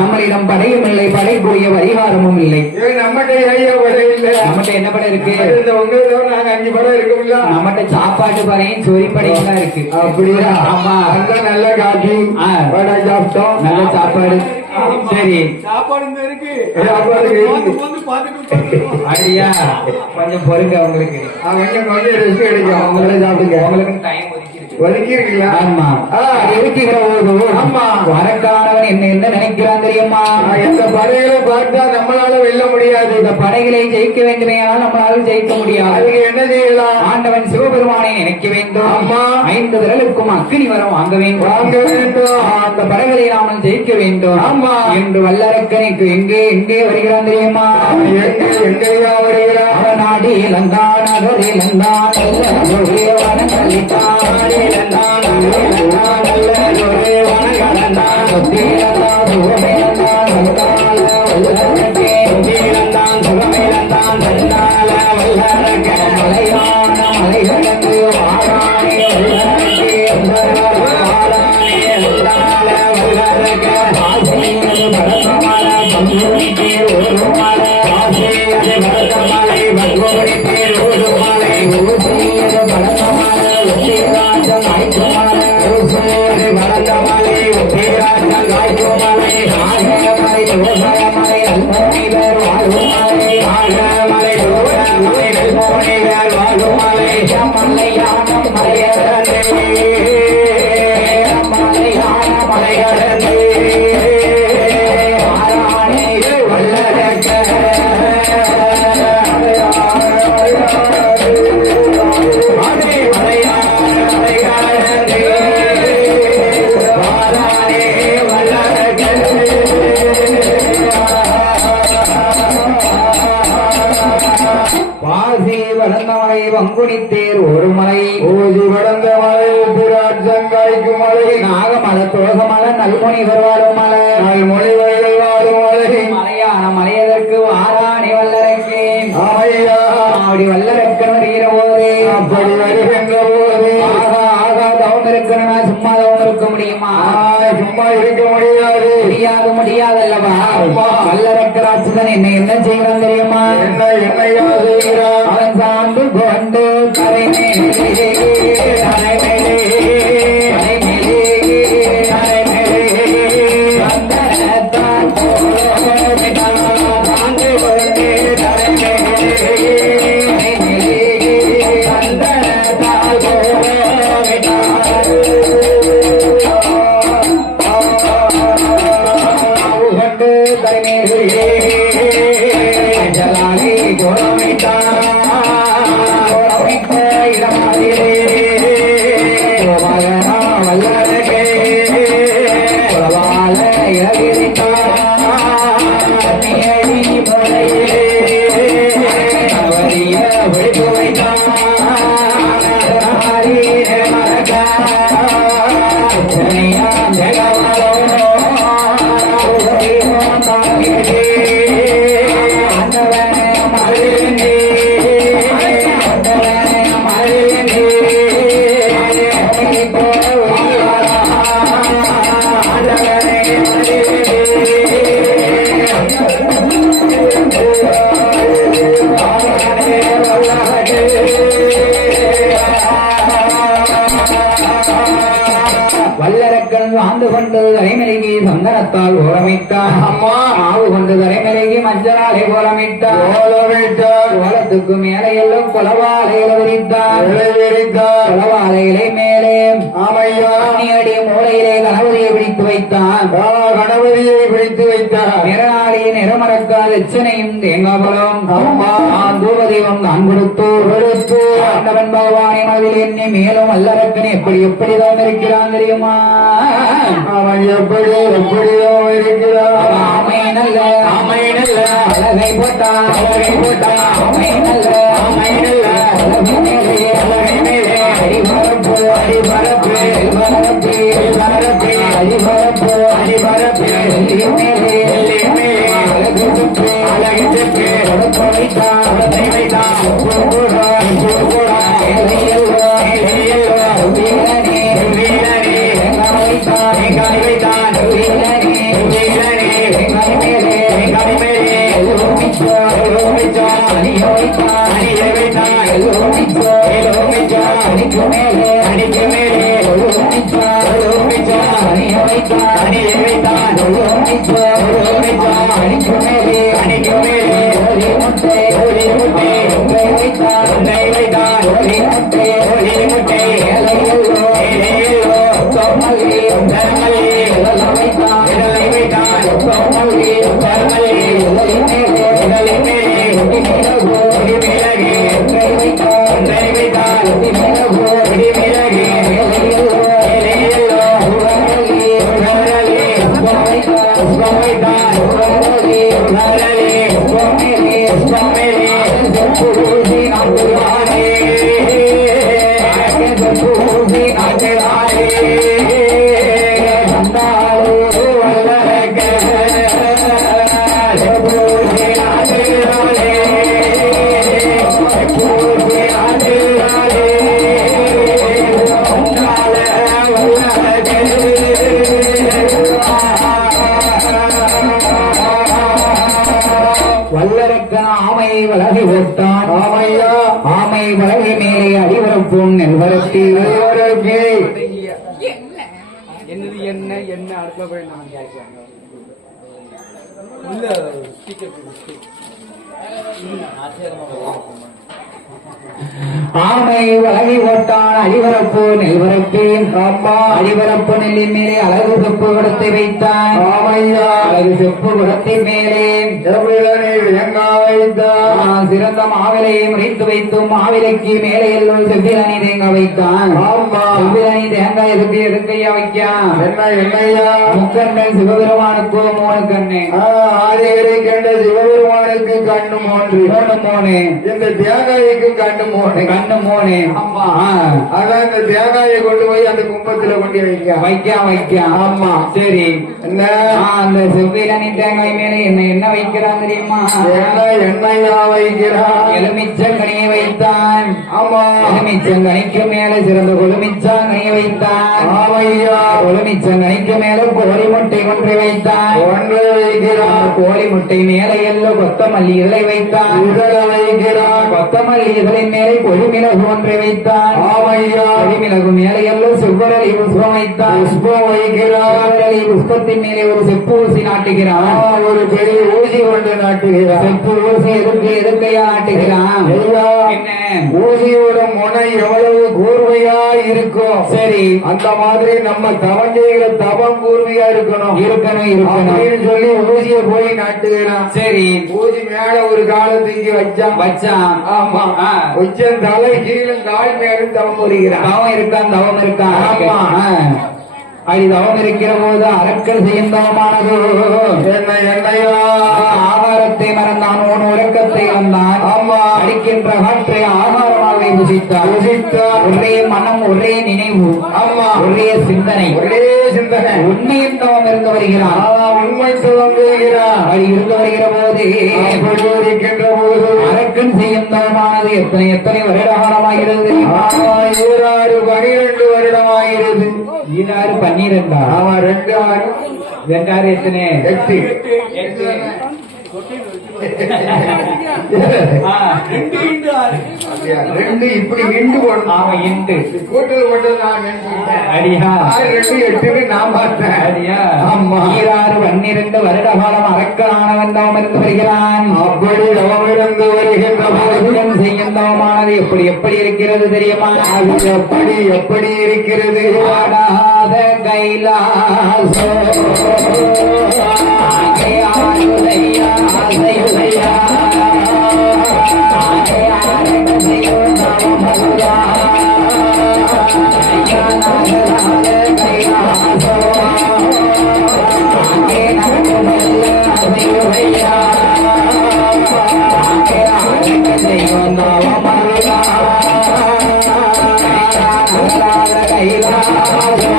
நம்மளிடம் படையும் இல்லை, படைக்குரிய பரிகாரமும் இல்லை. நம்மகிட்ட ஐயா படம் இல்ல. நம்மகிட்ட என்ன படம் இருக்கு? இந்த உங்க நாங்க 5 படம் இருக்கும்ல. நம்மகிட்ட சாப்பாட்டு படையும் சொறி படையும் தான் இருக்கு. அப்படியா? ஆமா. அந்த நல்ல காஃபி வடை சாப்பிட்டோம். நல்ல சாப்பாடு. சரி, சாப்பாடு இருக்கு. சாப்பாடு இருக்கு. ஐயா கொஞ்சம் பொறுங்க, உங்களுக்கு கொஞ்சம் ரெஸ்ட் கிடைக்கும். அவங்களே சாப்பிடுங்க. உங்களுக்கு டைம் ஒதுக்கி இருக்கு. ஒதுக்கி இருக்கீங்களா? ஆமா. இருக்கிற போது ஆமா. வரக்கானவன் என்ன நினைக்கிறான் தெரியுமா? எந்த படைகளை பார்த்தா நம்மளால வெல்ல முடியாது. இந்த படைகளை ஜெயிக்க வேண்டுமேயானால் நம்மளால் ஜெயிக்க முடியாது. அதுக்கு என்ன செய்யலாம்? ஆண்டவன் சிவபெருமானை நினைக்க வேண்டும். அம்மா 5 விரலுக்கும் அக்கினி வரம் வாங்க வேண்டும். வாங்க வேண்டும். அந்த படைகளை நாம ஜெயிக்க வேண்டும். ஆமா. என்று வல்லரக்கனுக்கு எங்கே எங்கே வருகிறான் தெரியுமா? எங்கேயா வருகிறான்? அவனாடி இளந்தான் நகர் இளந்தான் நல்ல வனங்களித்தான் இளந்தான் நல்ல வனங்களந்தான் சுத்திரந்தான் சுகமிழந்தான் வந்தால வல்லரக்கே சுத்திரந்தான் சுகமிழந்தான் வந்தால வல்லரக்கே மலையான மலைகளந்து வாரானே வல்லரக்கே வாரானே வந்தால வல்லரக்கே ஆசிரியது பரதமல பங்குனி பேர் ஒரு மலை ஆசிரியது பரதமலை பங்குனி பேர் ஒரு மலை ஊசியது பரதமல உத்திராஜம் ஆய்க்குமலை ஊசியது பரதமலை உத்திராஜம் ஆய்க்குமலை ஆகமலை யோகமலை அல்மோனிவர் வாழுமலை ஆகமலை யோகமலை அல்மோனிவர் வாழுமலை மலையானம் மலையரே மலையான மலையரே வாசி வளர்ந்த மலை வங்குனித்தேர் ஒரு மலை ஊசி வளர்ந்த மலை உத்திராட்சங்காய்க்கு மலை நாகமலை தோகமலை நல்முனிவர் வாழும் மலை மொழிவர்கள் வாழும் மலை மலையான மலையதற்கு வாராணி வல்லரக்கே ஐயா அப்படி வல்லரக்கன் வருகிற போதே அப்படி வருகின்ற போது ஆகா ஆகா தவம் இருக்கணும்னா சும்மா தவம் இருக்க முடியுமா? சும்மா இருக்க முடியாது. முடியாது முடியாதல்லவா? வல்லரக்கராட்சிதான் என்ன செய்யறான் தெரியுமா? என்னையா செய்கிறான்? அவன் சார்ந்து கொண்டு கரை மேலே கரை மேலே கரை மேலே கரை மேலே சந்தனத்தான் சார்ந்து கொண்டு கரை மேலே கரை மேலே சந்தனத்தால் கொண்டு கரைமேலே ஜலாலே கோலமிட்டான் கோலமிட்ட இடமாதிலே கோமகனா வல்லரகே கோலவால இறகிரித்தான் நீயடி முறையிலே அவரிய விழிப்பு வைத்தான் வல்லரக்கன் ஆண்டு கொண்டு தலைமலைக்கு சந்தனத்தால் ஓலமிட்டான். அம்மா ஆவு கொண்டு தலைமலைக்கு மஞ்சளாலை ஓலமிட்டான். ஓலத்துக்கு மேலே எல்லாம் கொலவாலையில விரித்தான். கொலவாலையிலே மேலே ஆமையா அடி மூலையிலே கணபதியை பிடித்து வைத்தான். கணபதியை பிடித்து வைத்தார். நிறநாளி நிறமறக்காத எச்சனையும் தேங்காபலம் அம்மா தூபதீபம் நான் கொடுத்து ஆண்டவன் பகவானை மனதில் எண்ணி மேலும் வல்லரக்கன் எப்படிதான் இருக்கிறான் தெரியுமா? அவன் எப்படியோ இருக்கிறான். ஆமை நல்ல அழகை போட்டான் அழகை போட்டான் ஆமை நல்ல அழகை மேலே அடிபரப்பு அடிபரப்பு அடிபரப்பு அடிபரப்பு அடிபரப்பு அடிபரப்பு மேலே அழகு சுற்று அழகு சுற்று கொடுத்து வைத்தான் கொடுத்து வைத்தான் வீரனே வீரனே வைத்தான் எங்காய் வைத்தான் வீரனே வீரனே எங்காய் மேலே எங்காய் மேலே அணியை வைத்தான் அணியை வைத்தான் அணிக்கு மேலே அணிக்கு மேலே அணியை வைத்தான் அணியை வைத்தான் அணிக்கு மேலே அணிக்கு மேலே ஓடி முட்டை வைத்தான் வைத்தான் ஓடி முட்டை ஏழையோ மல்லி வைத்தான் வைத்தான் வல்லரக்கன் ஆமையை வலகை ஓட்டான். ஆமையா ஆமை வலகை மேலே அடிவரப்போம் நெல்வரத்தில் என்னது என்ன என்ன அடுத்த போய் நான் கேட்கிறேன் இல்ல ஸ்பீக்கர் ஆமை வலகை ஓட்டான் அடிவரப்போ நெல்வரப்பேன். அம்மா அடிவரப்பு நெல்லின் மேலே அழகு செப்பு குடத்தை வைத்தான். ஆமையா அழகு செப்பு குடத்தின் மேலே சிறந்த மாவிலையை முறைத்து வைத்தும் மாவிலைக்கு மேலே எல்லோரும் செவ்விலனி தேங்காய் வைத்தான். ஆமா செவ்விலனி தேங்காய் எதுக்கு எதுக்கையா வைக்கான்? என்ன என்னையா முக்கண்ணன் சிவபெருமானுக்கோ மூணு கண்ணு. ஆதிகளை கண்ட சிவபெருமானுக்கு கண்ணு மூன்று மூணு மூணு இந்த தேங்காய்க்கு கண்ணு மூணு கண்ணு மூணு. ஆமா அதான் இந்த தேங்காயை கொண்டு போய் அந்த கும்பத்துல கொண்டு வைக்கான். ஆமா சரி. என்ன அந்த செவ்விலனி தேங்காய் மேல என்ன வைக்கிறான் தெரியுமா? என்ன என்னையா வைக்கிறான்? எலுமிச்சங்கனியை வைத்தான். ஆமா எலுமிச்சங்கனிக்கு மேல சிறந்த கொலுமிச்சாங்கனியை வைத்தான். ஆமையா கொலுமிச்சங்கனிக்கு மேல கோழி முட்டை ஒன்றை வைத்தான். ஒன்றை வைக்கிறான். கோழி முட்டை மேல எல்லோ கொத்தமல்லி இதழை வைத்தான். இதழை வைக்கிறான். கொத்தமல்லி இதழின் மேலே கொழுமிளகு ஒன்றை வைத்தான். ஆமையா கொழுமிளகு மேலே எல்லோ செவ்வரளி புஷ்பம் வைத்தான். புஷ்பம் வைக்கிறான். செவ்வரளி புஷ்பத்தின் மேலே ஒரு செப்பு ஊசி நாட்டுகிறான். ஒரு பெரிய ஊசி கொண்டு நாட்டுகிறான். செப்பு ஊசி எதுக்கையா நாட்டுகிறான்? என்ன ஊசியோட முனை எவ்வளவு கூர்மையா இருக்கும். சரி அந்த மாதிரி நம்ம தவம் செய்கிற தவம் கூர்மையா இருக்கணும் அப்படின்னு சொல்லி ஊசிய போய் நாட்டுகிறான். சரி ஊசி மேல ஒரு காலத்துக்கு வச்சான். ஆமா உச்சம் தலை கீழும் கால் மேலும் தவம் புரிகிறான். தவம் இருக்கான். ஆமா அது தவம் இருக்கிற போது அரக்கல் செய்யும் தவமானது என்னையா ஆகாரத்தை மறந்தான். உன் உறக்கத்தை வந்தான். ஆமா அடிக்கின்ற காற்றை ஆகாரமாக புசித்தான். ஒரே மனம் ஒரே நினைவு. ஆமா ஒரே சிந்தனை உண்மையின் தவம் இருந்து வருகிறான். உண்மை தவம் செய்கிறான். அது இருந்து வருகிற போது இருக்கின்ற போது அரக்கன் செய்யும் தவமானது எத்தனை வருட காலமாகிறது? 12 வருடமாகிறது. 12 ஆமா 2 2 எத்தனை? 8 2 இப்படி இண்டு போடணும். ஆமா இண்டு கூட்டல் மட்டும் நான் நினைச்சுக்கிட்டேன். அடியா 2 8 நான் பார்த்தேன். அடியா ஆமா 12 வருட காலம் அரக்கனானவன் தவம் இருந்து வருகிறான். அப்படி தவமிருந்து வருகின்ற அரக்கன் செய்யும் தவமானது எப்படி இருக்கிறது தெரியுமா? அது எப்படி இருக்கிறது? ஆடாத கைலாசோ ஆகையாருதையா ஆசையுதையா ஆகையாரங்க செய்யும் தவமதுரா ஐயானாகலாத கைலாசோ ஆகே நகமுல்ல ஆசையுதையா ஆகையாரங்க செய்யும் தவமதுரா ஐயானாகலாத கைலாசோ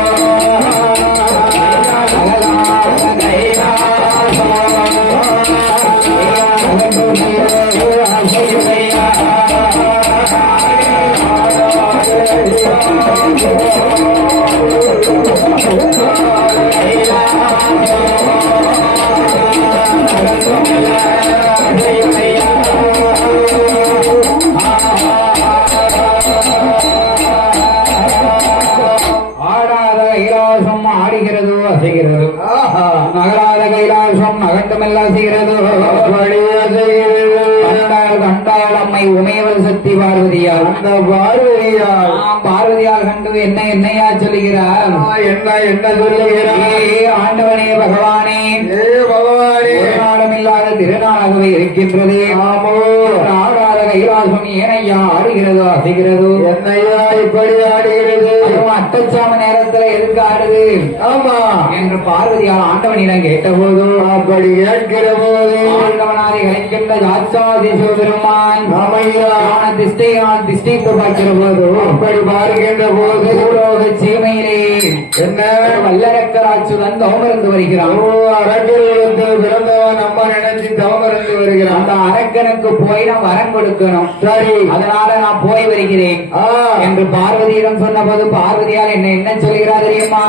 ஆடாத கைலாசம் ஆடுகிறது அசைகிறது. நகராத கைலாசம் நகண்டமெல்லாம் செய்கிறது. கண்டாள் அம்மை உமையவள் சக்தி பார்வதியால். அந்த பார்வதியால் பார்வதியால் கண்டு என்னையா சொல்லுகிறார்? என்ன சொல்லுகிறார்? ஆண்டவனே பகவானே பகவானே ஒரு நாள் குற்றமில்லாத திருநாளாகவே இருக்கின்றது. ஆமோ ஆடாத கைலாசம் ஏனையா ஆடுகிறதோ அசைகிறதோ? என்னையா இப்படி ஆடுகிறது? அதுவும் அட்டச்சாம நேரத்துல எதுக்கு ஆடுது ஆமா என்று பார்வதியால் ஆண்டவனிடம் கேட்டபோது அப்படி கேட்கிற போது ஆண்டவனாரை கலைக்கின்ற சாட்சாதி சிவபெருமான் ஆமையா திஷ்டையினால் திஷ்டித்து பார்க்கிற போது அப்படி பார்க்கின்ற போது பூலோக சீமையிலே என்ன வல்லரக்கராட்சுடன் தவமிருந்து வருகிறான். அரக்கர்களுக்கு பிறந்தவன் அம்மா நினைச்சு தவமிருந்து வருகிறான். அந்த அரக்கனுக்கு போய் நான் வரம் கொடுக்கணும், சரி அதனால நான் போய் வருகிறேன் என்று பார்வதியிடம் சொன்ன போது பார்வதியால் என்ன சொல்கிறார் தெரியுமா?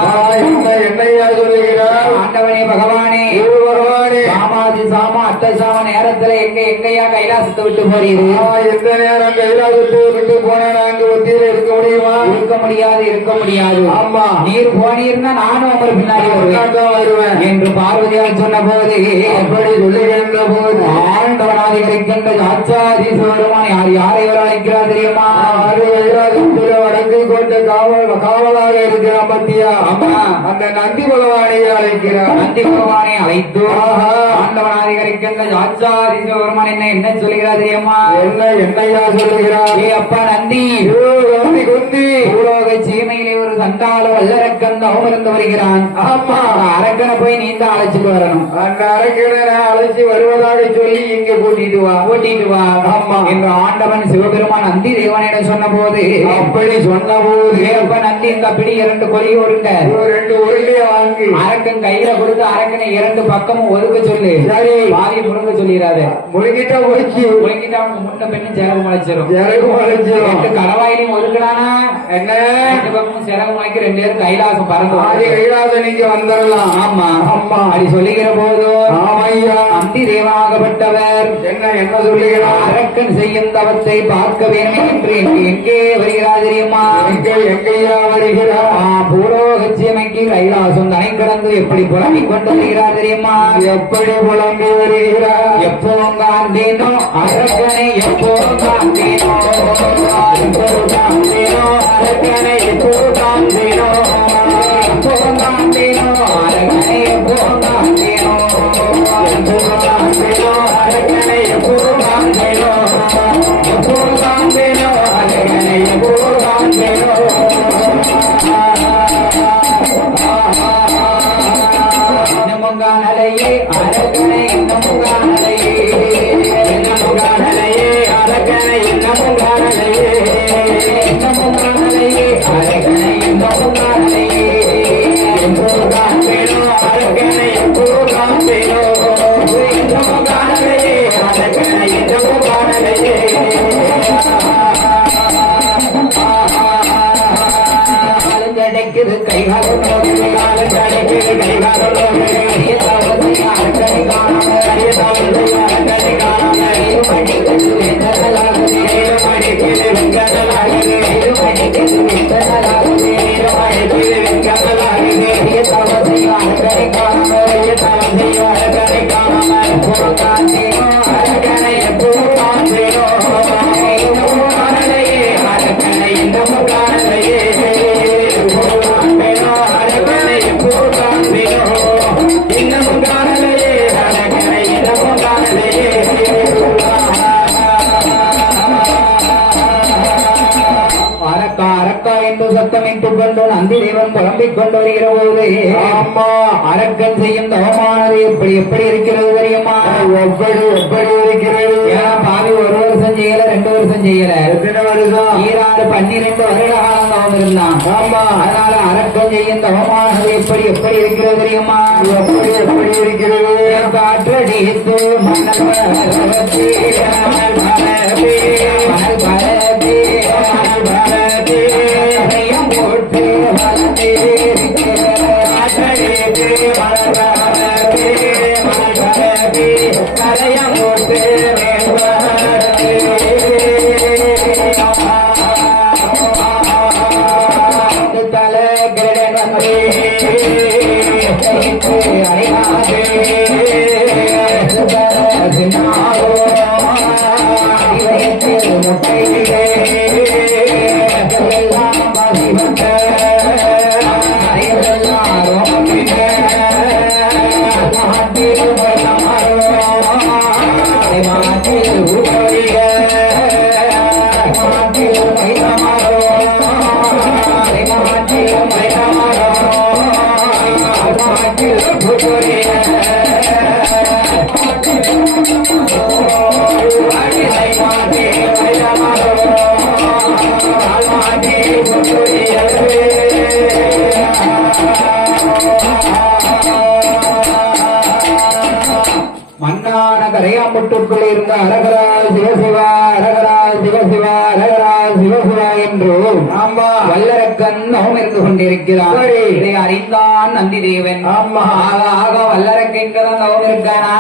என்னையா சொல்லுகிறார்? ஆண்டவனே பகவானே பகவானே சாமாதி சாமா அத்த சாம நேரத்துல எங்கேயா கைலாசத்தை விட்டு போறீரு? எந்த நேரம் கைலாசத்தை விட்டு போனா நாங்க ஒத்தியில இருக்க முடியுமா? இருக்க முடியாது. ஆமா நீர் போனீர்னா நானும் அவர் பின்னாடி வருவேன் என்று பார்வதியால் சொன்ன போது அப்படி சொல்லுகின்ற போது ஆண்டவனாக இருக்கின்ற சாட்சாதி சிவபெருமான் யாரை இவர் அழைக்கிறார் தெரியுமா? வடக்கு கோட்டை காவலாக இருக்கிறான் பத்தியா? அந்த நந்தி பகவானை அழைக்கிறார். நந்தி பகவானை அழைத்து ஆண்டவனாக இருக்கின்ற சாட்சாதி சிவபெருமான் என்ன சொல்கிறார் தெரியுமா? என்னையா சொல்லுகிறார்? ஏ அப்பா நந்தி, குந்தி பூலோக சீமையிலே ஒரு சண்டால வல்லரக்கன் அவமிருந்து வருகிறான். ஆமா அரக்கனை போய் நீ தான் அழைச்சிட்டு வரணும். அந்த அரக்கனை அழைச்சி வருவதாக சொல்லி இங்க கூட்டிட்டு வா. ஆமா என்று ஆண்டவன் சிவபெருமான் நந்தி தேவனிடம் சொன்ன போது அப்படி சொன்ன போது அப்ப நந்தி இந்த பிடி 2 கொலி ஒருங்க 2 உருளைய வாங்கி அரக்கன் கையில கொடுத்து அரக்கனை 2 பக்கமும் ஒதுக்க சொல்லு. சரி பாதி முருங்க சொல்லிடாத. முழுங்கிட்டா போய்க்கு முழுங்கிட்டு அவனுக்கு முன்ன பெண்ணு சிறகு முளைச்சிரும். 2 கடவாயிலையும் ஒதுக்கினானா என்ன 2 பக்கமும் சிறகு முளைக்கு 2 பேரும் கைலாசம் பறந்து கைலாசம் நீங்க வந்துடலாம். ஆமா அப்படி சொல்லுகிற போது ஆமையா நந்தி தேவனாகப்பட்டவர் என்ன சொல்லுகிறார்? அரக்கன் செய்யும் தவத்தை பார்க்க வேண்டும் என்று எங்கே வருகிறார் தெரியுமா? எங்கேயா வருகிறார்? பூலோகச்சியமைக்கு கைலாசம் தனி கடந்து எப்படி புலம்பிக் கொண்டு வருகிறார் தெரியுமா? எப்படி புலம்பி வருகிறார்? எப்போ காந்தேனோ அரக்கனை எப்போ காந்தேனோ அரக்கனை எப்போ காந்தேனோ எப்போ காந்தேனோ அரக்கனை எப்போ காந்தேனோ அரக்கனை எப்போ காந்தேனோ எப்போ காந்தேனோ அரக்கனை எப்போ காந்தேனோ நலையே அரக்கனை நமுகானலையே நமுகானலையே அரக்கனை நமுகானலையே நமுகானலையே அரக்கனை நமுகானலையே நமுகானலையே அரக்கனை நமுகானலையே நமுகானலையே அரக்கனை நமுகானலையே கிடைக்குது கைகாலம் கிடைக்குது கைகாலம் சத்தமிட்டுக் கொண்டு நந்தி தேவன் புலம்பிக் கொண்டு வருகிற போது ஆமா அரக்கன் செய்யும் தவமானது எப்படி இருக்கிறது தெரியுமா? எப்படி இருக்கிறது? ஏன்னா பாவி 1 வருஷம் செய்யல 2 வருஷம் செய்யல எத்தனை வருஷம்? 12 வருட காலம் தவம் இருந்தான். ஆமா அதனால அரக்கன் செய்யும் தவமானது எப்படி இருக்கிறது தெரியுமா? எப்படி இருக்கிறது? காற்றடித்து மணல் பரப்பி போட்டு வளர்ந்தே கரையம் போட்டு தலை கிரடனே அறியாதே மாட்டில் ஊழிய மாட்டில் மைதமாரோ மாட்டில் மைதமாரோ மாட்டில் ஊழிய மன்னான கரையாம்பட்டுக்குள் இருந்த அரகரா சிவசிவா அரகரா சிவசிவா அரகரா சிவசிவா என்று ஆமா வல்லரக்கன் நவம் இருந்து கொண்டிருக்கிறார் இதை அறிந்தான் நந்தி தேவன் ஆமா ஆக வல்லரக்க இங்கதான் நவம் இருக்கானா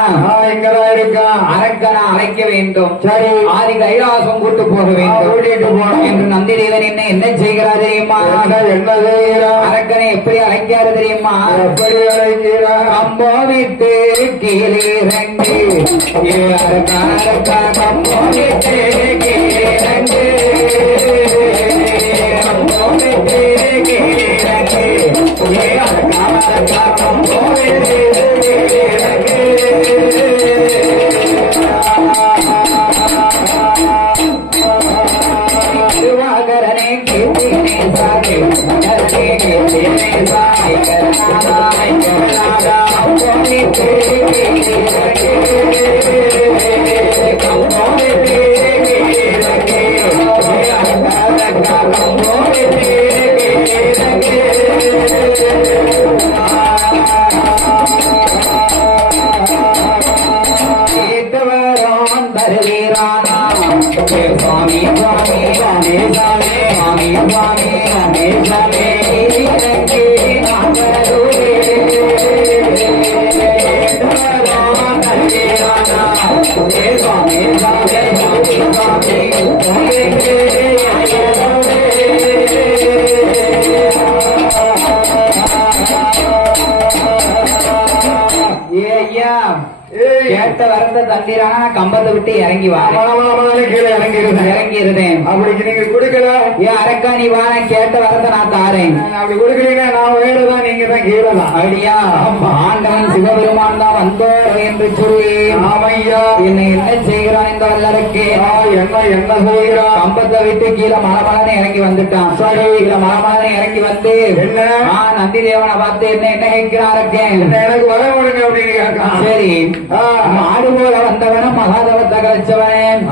இங்கதான் இருக்கான் அரக்கனை அழைக்க வேண்டும் சரி ஆதி கைலாசம் கூட்டு போக வேண்டும் கூட்டிட்டு போகணும் என்று நந்தி தேவன் என்ன செய்கிறார் தெரியுமா என்ன செய்கிறார் அரக்கனை எப்படி அழைக்கிறார் தெரியுமா எப்படி அழைக்கிறார் அம்போ விட்டு கீழே இரண்டு அரக்கா அம்போ விட்டு கீழே இரண்டு அம்போ விட்டு கீழே இரண்டு அரக்கா அம்போ விட்டு கீழே இரண்டு திருவாகரனே கீர்த்தினே சாகே மகரனே கீர்த்தினே சாகே கருணாதாய் கருணாதா அம்போனி தேகே கம்போனி தேகே லகே அரகா கம்போனி தேகே லகே ஏத்தவரான் தருவீரானா சுவாமி சுவாமி சுவாமி சுவாமி சுவாமி சுவாமி சுவாமி சுவாமி இலக்கே நாகரூரே ஏத்தவரான் தருவீரானா சுவாமி சுவாமி சுவாமி ஏய்யா கேட்ட வரத தந்திரானா கம்பத்தை விட்டு இறங்கி வா இறங்கி இருந்தேன் அப்படி நீங்க கொடுக்கல ஏன் அரக்கா நீ வா நான் கேட்ட வரத நான் தாரேன் அப்படி கொடுக்கலீங்க நான் வேறதான் நீங்க தான் கீழதான் அப்படியா ஆண்டவன் சிவபெருமான் தான் வந்தோர் என்று சொல்லி ஆமையா என்னை என்ன செய்கிறான் இந்த வல்லரக்கே என்ன சொல்கிறான் கம்பத்தை விட்டு கீழே மலமலன்னு இறங்கி வந்துட்டான் சரி கீழே மலமலன்னு இறங்கி வந்து என்ன நந்தி தேவனை பார்த்து என்ன கேட்கிறான் இருக்கேன் எனக்கு வர விடுங்க அப்படின்னு கேட்கான் சரி மாடு போல வந்தவன மகாதவத்தை கழிச்சவன்